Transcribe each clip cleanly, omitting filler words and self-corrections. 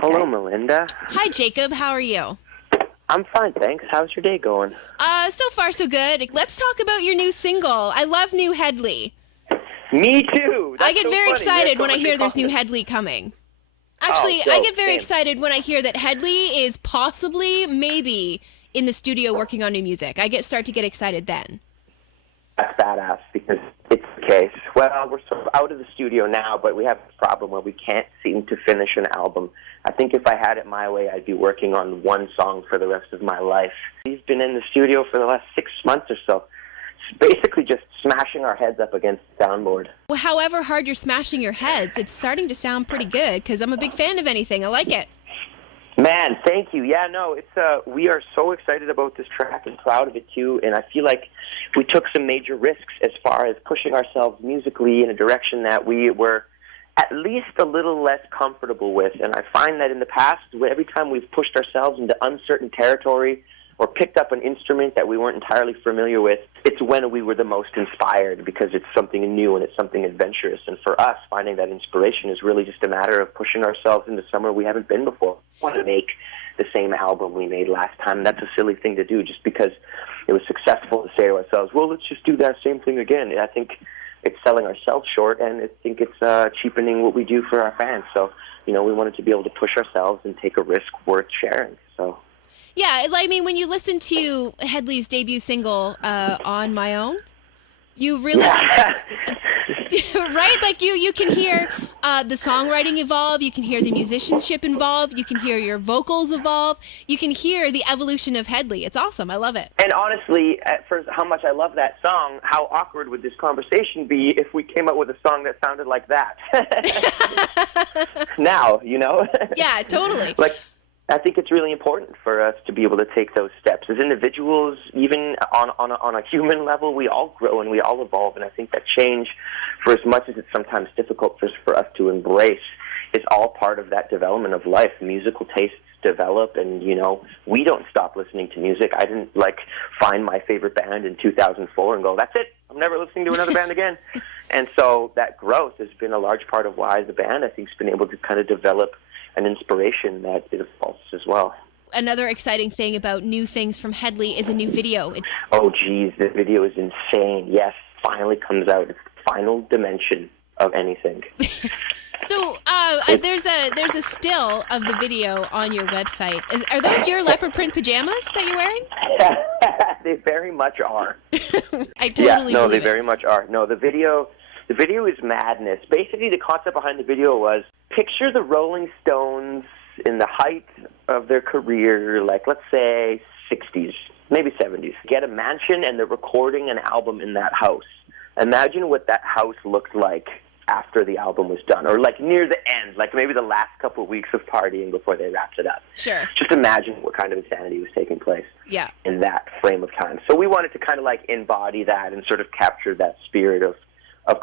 Hello, Melinda. Hi, Jacob. How are you? I'm fine, thanks. How's your day going? So far so good. Let's talk about your new single. I love new Hedley. Me too. I That's get so very funny. excited Yeah, when I hear there's new comment. Hedley coming. Actually, Oh, I dope. get very Same. excited when I hear that Hedley is possibly, maybe, in the studio working on new music. Start to get excited then. That's badass because it's the case. Well, we're sort of out of the studio now, but we have a problem where we can't seem to finish an album. I think if I had it my way, I'd be working on one song for the rest of my life. He's been in the studio for the last 6 months or so. It's basically just smashing our heads up against the soundboard. Well, however hard you're smashing your heads, it's starting to sound pretty good because I'm a big fan of anything. I like it. Man, thank you. Yeah, no, it's we are so excited about this track and proud of it too, and I feel like we took some major risks as far as pushing ourselves musically in a direction that we were at least a little less comfortable with. And I find that in the past, every time we've pushed ourselves into uncertain territory or picked up an instrument that we weren't entirely familiar with, it's when we were the most inspired because it's something new and it's something adventurous. And for us, finding that inspiration is really just a matter of pushing ourselves into somewhere we haven't been before. We want to make the same album we made last time. That's a silly thing to do just because it was successful to say to ourselves, well, let's just do that same thing again. And I think it's selling ourselves short, and I think it's cheapening what we do for our fans. So, we wanted to be able to push ourselves and take a risk worth sharing. So. Yeah, I mean, when you listen to Hedley's debut single, On My Own, you really, right? Like you can hear the songwriting evolve, you can hear the musicianship involved, you can hear your vocals evolve, you can hear the evolution of Hedley. It's awesome. I love it. And honestly, at first, how much I love that song, how awkward would this conversation be if we came up with a song that sounded like that? Now, Yeah, totally. I think it's really important for us to be able to take those steps. As individuals, even on a human level, we all grow and we all evolve, and I think that change, for as much as it's sometimes difficult for us to embrace, is all part of that development of life. Musical tastes develop, and, we don't stop listening to music. I didn't, find my favorite band in 2004 and go, that's it, I'm never listening to another band again. And so that growth has been a large part of why the band, I think, has been able to kind of develop an inspiration that it evolves as well. Another exciting thing about new things from Hedley is a new video. Oh, geez, the video is insane. Yes, finally comes out. It's the final dimension of anything. So there's a still of the video on your website. Are those your leopard print pajamas that you're wearing? They very much are. I totally they believe it. very much are. No, the video is madness. Basically, the concept behind the video was picture the Rolling Stones in the height of their career, let's say 60s, maybe 70s. Get a mansion and they're recording an album in that house. Imagine what that house looked like after the album was done, or near the end, maybe the last couple of weeks of partying before they wrapped it up. Sure. Just imagine what kind of insanity was taking place in that frame of time. So we wanted to kind of embody that and sort of capture that spirit of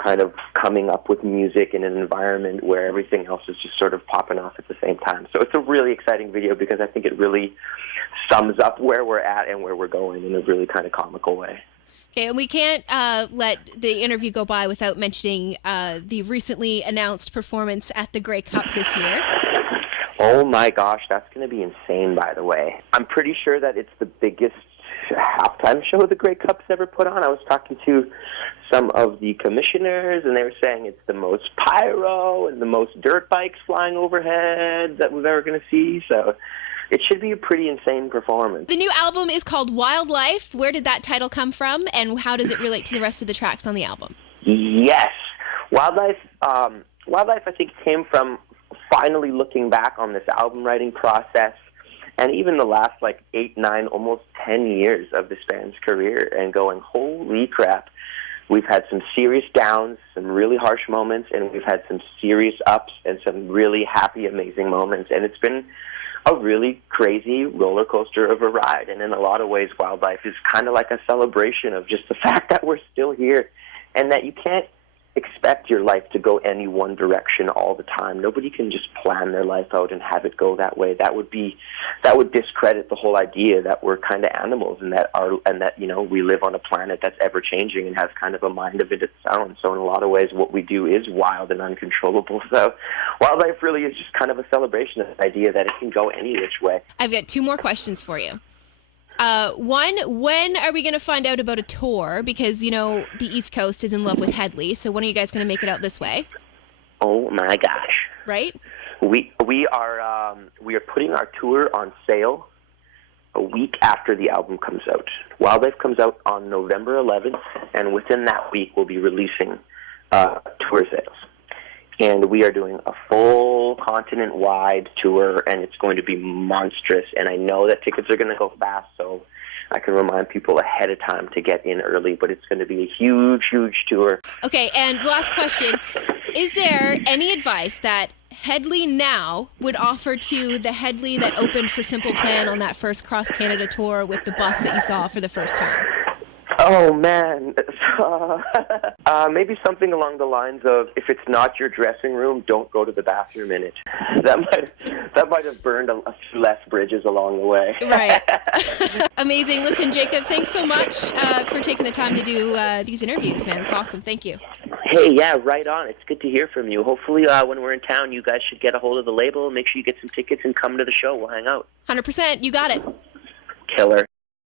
kind of coming up with music in an environment where everything else is just sort of popping off at the same time. So it's a really exciting video because I think it really sums up where we're at and where we're going in a really kind of comical way. Okay, and we can't let the interview go by without mentioning the recently announced performance at the Grey Cup this year. Oh my gosh, that's going to be insane, by the way. I'm pretty sure that it's the biggest halftime show the Grey Cup's ever put on. I was talking to some of the commissioners, and they were saying it's the most pyro and the most dirt bikes flying overhead that we're ever going to see. So it should be a pretty insane performance. The new album is called Wildlife. Where did that title come from, and how does it relate to the rest of the tracks on the album? Yes. Wildlife, I think, came from finally looking back on this album writing process and even the last 8, 9, almost 10 years of this band's career and going, holy crap, we've had some serious downs, some really harsh moments, and we've had some serious ups and some really happy, amazing moments. And it's been a really crazy roller coaster of a ride. And in a lot of ways, Wildlife is kind of like a celebration of just the fact that we're still here and that you can't expect your life to go any one direction all the time. Nobody can just plan their life out and have it go that way. That would discredit the whole idea that we're kind of animals, and that we live on a planet that's ever changing and has kind of a mind of its own. So in a lot of ways, what we do is wild and uncontrollable. So wildlife really is just kind of a celebration of the idea that it can go any which way. I've got 2 more questions for you. One, when are we going to find out about a tour? Because, the East Coast is in love with Hedley. So when are you guys going to make it out this way? Oh, my gosh. Right? We are putting our tour on sale a week after the album comes out. Wildlife comes out on November 11th, and within that week we'll be releasing tour sales. And we are doing a full continent-wide tour, and it's going to be monstrous. And I know that tickets are going to go fast, so I can remind people ahead of time to get in early. But it's going to be a huge, huge tour. Okay, and the last question. Is there any advice that Hedley now would offer to the Hedley that opened for Simple Plan on that first cross-Canada tour with the bus that you saw for the first time? Oh, man. Maybe something along the lines of, if it's not your dressing room, don't go to the bathroom in it. That might have burned a few less bridges along the way. Right. Amazing. Listen, Jacob, thanks so much for taking the time to do these interviews, man. It's awesome. Thank you. Hey, yeah, right on. It's good to hear from you. Hopefully, when we're in town, you guys should get a hold of the label, make sure you get some tickets, and come to the show. We'll hang out. 100%. You got it. Killer.